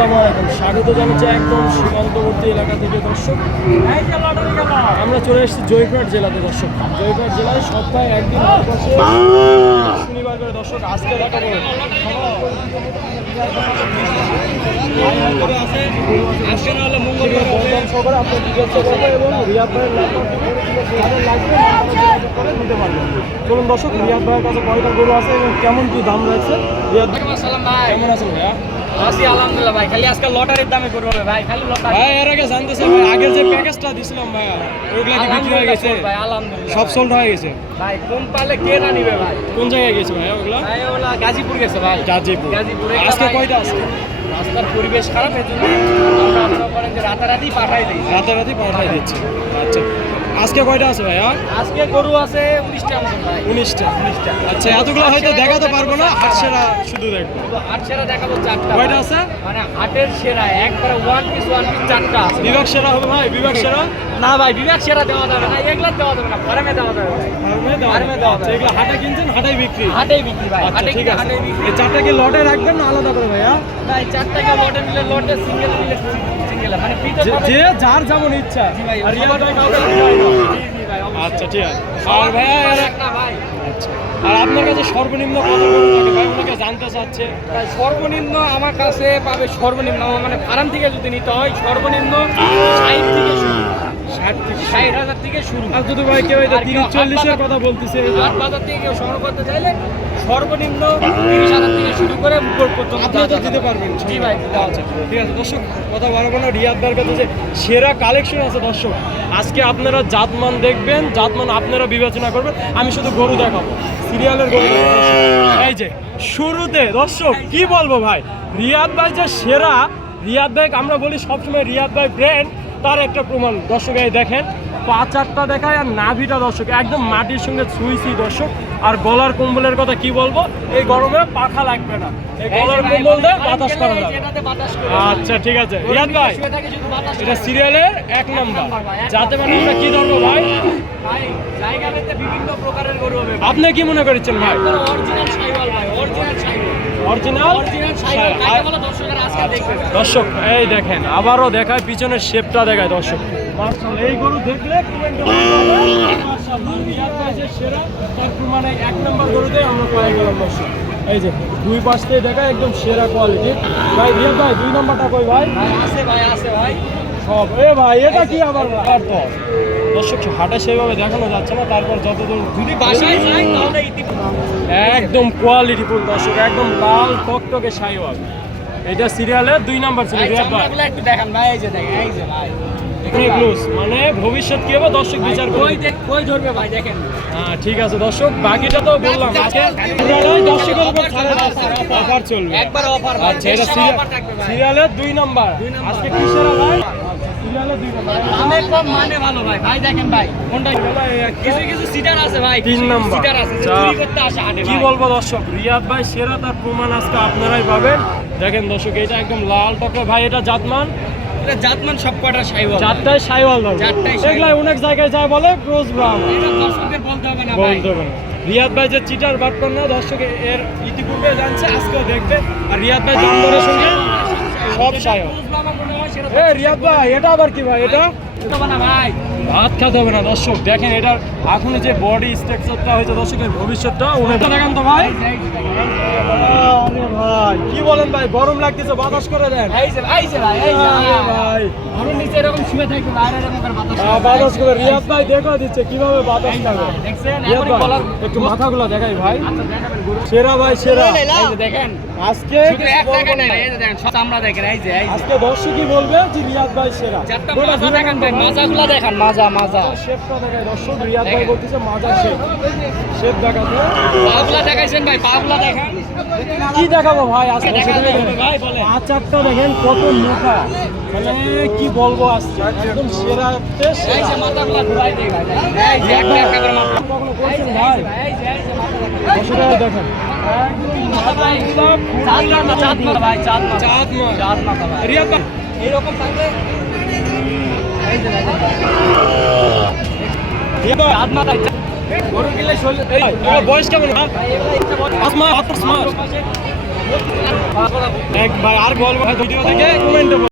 আসসালামাইকুম স্বাগত জানাচ্ছি একদম সীমান্তবর্তী এলাকা থেকে দর্শক। আমরা চলে এসেছি জয়পুরহাট জেলাতে দর্শক। জয়পুরহাট জেলায় সপ্তাহে একদিন শনিবার করে দর্শক আজকে দেখাবো। দরদাম আপনার জিজ্ঞাসা করব এবং রিয়াদ ভাইয়ের করে নিতে পারবেন চলুন দর্শক রিয়াদ ভাইয়ের কাছে কয়টা গরু আছে এবং কেমন কি দাম রয়েছে? রিয়াদ কেমন আছেন ভাইয়া? আছি আলহামদুলিল্লাহ ভাই। খালি আজকে লটারির দামে করব ভাই। খালি লটারি। ভাই এর আগে জানতেছে ভাই আগের যে প্যাকেজটা দিছিলাম ভাইয়া ওইগুলা কি বিক্রি হয়ে গেছে? ভাই আলহামদুলিল্লাহ। সব সোল্ড হয়ে গেছে? ভাই কোন পালে কে না নিবে ভাই? কোন জায়গায় গেছে ওগুলা? ভাই ওলা গাজীপুর গেছে ভাই। গাজীপুর। গাজীপুরে আজকে ভাই- কয়টা আছে রাস্তার পরিবেশ খারাপ এর জন্য আমরা মনে করেন যে রাতারাতি পাঠাই দিই রাতারাতি পাঠাই দিচ্ছে। আচ্ছা। আজকে কয়টা আছে ভাইয়া? আজকে গরু আছে উনিশটা উনিশটা। উনিশটা। আচ্ছা এতগুলো হয়তো দেখাতে পারব না হাত সেরা শুধু দেখব। হাট সেরা দেখাবো চারটা কয়টা আছে? মানে হাটের সেরা একবারে ওয়ান পিস ওয়ান পিস চারটা আছে। বিভাগ সেরা হবে ভাই বিভাগ সেরা? না ভাই বিভাগ সেরা দেওয়া যাবে না এগুলা দেওয়া যাবে না ফার্মে দেওয়া যাবে ফার্মে দেওয়া ফার্মে। দেওয়া আচ্ছা যাবে। এগুলো হাটে কিনছেন হাটাই বিক্রি? হাটেই বিক্রি ভাই আচ্ছা হাটে ঠিক আছে। এই চারটা কি লটে রাখবেন না আলাদা করে ভাইয়া? ভাই চারটাকে লটে নিলে লটে সিঙ্গেল নিলে যে- যে যার যেমন ইচ্ছা। আচ্ছা ঠিক আছে। আর ভাইয়া আচ্ছা। আর আপনার কাছে সর্বনিম্ন কত থাকে ভাই? ওনাকে জানতে চাচ্ছে। সর্বনিম্ন আমার কাছে পাবে সর্বনিম্ন। মানে ফার্ম থেকে যদি নিতে হয় সর্বনিম্ন ষাট থেকে শুরু ষাট হাজার থেকে শুরু আর যদি ভাই কেউ এটা আর কেউ তিরিশ চল্লিশের কথা বলতেছে হাট বাজার থেকে কেউ সংগ্রহ করতে চাইলে সর্বনিম্ন তিরিশ হাজার থেকে শুরু করে উপর পর্যন্ত আপনি তো দিতে যাবে। পারবেন জি ভাই আচ্ছা ঠিক আছে দর্শক কথা বাড়াবো না কাছে যে সেরা কালেকশন আছে দর্শক আজকে আপনারা জাতমান দেখবেন জাতমান আপনারা বিবেচনা করবেন আমি শুধু গরু দেখাবো সিরিয়ালের গরু। এই যে শুরুতে দর্শক কি বলব ভাই রিয়াদ ভাই যে সেরা রিয়াদ ভাই আমরা বলি সবসময় রিয়াদ ভাই ব্র্যান্ড তার একটা প্রমাণ। দর্শক এই দেখেন পা চারটা দেখায় আর নাভিটা দর্শক একদম মাটির সঙ্গে ছুঁইছি দর্শক। আর গলার কম্বলের কথা কি বলব? এই গরমে পাখা লাগবে না। এই গলার কম্বল দিয়ে বাতাস করা যাবে। আচ্ছা ঠিক আছে। রিয়াদ ভাই এটা সিরিয়ালের এক নাম্বার। যাতে মানে আমরা কি ধরবো ভাই? আপনি কি মনে করছেন ভাই? অরিজিনাল ভাই অরিজিনাল দর্শক এই দেখেন আবারও দেখায় পিছনের শেপটা দেখায় দর্শক। এই গরু দেখলে সেরা তার এক নাম্বার গরুতে আমরা পেয়ে গেলাম দর্শক। এই যে দুই পাশ থেকে দেখায় একদম সেরা কোয়ালিটি ভাই ভাই দুই নাম্বারটা কই ভাই? ভাই আছে ভাই আছে ভাই। সব। এ ভাই এটা কি আবার দর্শক হাটে সেইভাবে দেখানো যাচ্ছে না তারপর যতদূর যদি বাসায় যাই তাহলে একদম দর্শক একদম লাল টকটকে সাইওয়াল। এটা সিরিয়ালের দুই নাম্বার ছিল ভাই রিয়াদ ভাই চামড়াগুলো একটু দেখান ভাই এই যে দেখেন এই যে ভাই। মানে ভবিষ্যৎ কি হবে দর্শক বিচার কই কই ধরবে ভাই দেখেন। হ্যাঁ ঠিক আছে দর্শক বাকিটা তো বললাম দর্শকের উপর অফার চলবে। একবার অফার আচ্ছা এটা সিরিয়ালের দুই নাম্বার আজকে কি সেরা ভাই সিরিয়ালের দুই নাম্বার দামে কম মানে ভালো ভাই। ভাই দেখেন ভাই কোনটা কিছু কিছু সিটার আছে ভাই। তিন নাম্বার। সিটার আছে চুরি করতে আসে হাটে কি বলব দর্শক রিয়াদ ভাই সেরা তার প্রমাণ আজকে আপনারাই পাবেন। দেখেন দর্শক এটা একদম লাল টকে ভাই এটা জাতমান? এটা জাতমান সব কটা সাইওয়াল চারটায় সাইওয়াল। ধরবো চারটায় অনেক জায়গায় যায় বলে ক্রোজ ব্রাউন এটা দর্শকদের বলতে হবে না ভাই। বলতে হবে না। রিয়াদ ভাই যে চিটার বাট করে না দর্শক এর ইতিপূর্বে জানছে আজকেও দেখবে। আর রিয়াদ ভাই জানবরের সঙ্গে সব সাইওয়াল। এ রিয়াদ ভাই এটা আবার কি ভাই এটা? ভাত খেতে হবে না দর্শক দেখেন এটার এখন যে বডি স্ট্রাকচারটা হয়েছে দর্শকের ভবিষ্যৎটা উনি দেখেন তো ভাই। ভাই কি বলেন ভাই গরম লাগতেছে বাতাস করে দেন। ভাই নিচে এরকম শুয়ে থাকবে বাইরে এরকম করে বাতাস বাতাস করে। রিয়াদ ভাই দেখা দিচ্ছে কীভাবে বাতাস দেখছেন? বলার একটু মাথাগুলো দেখাই ভাই। আচ্ছা সেরা ভাই সেরা। দেখেন। আজকে শুধু এক টাকা নাই এই যে দেখেন সব চামড়া দেখেন এই যে এই যে। আজকে বলবে? যে রিয়াদ ভাই সেরা। মাজা দেখেন মাজাগুলো দেখেন মাজা মাজা। শেফটা দেখায়। দর্শক রিয়াদ ভাই বলতেছে মাজার শেফ শেফ দেখাতে। পাগুলা দেখাইছেন ভাই পাগুলা দেখেন। কি দেখাবো ভাই? আজকে। ভাই। আচারটা দেখেন কত মোটা। মানে কি বলব আজকে একদম সেরা দেখেন। এইরকম থাকলে বয়স কেমন? হ্যাঁ? আর বলব ভিডিও থেকে কমেন্টে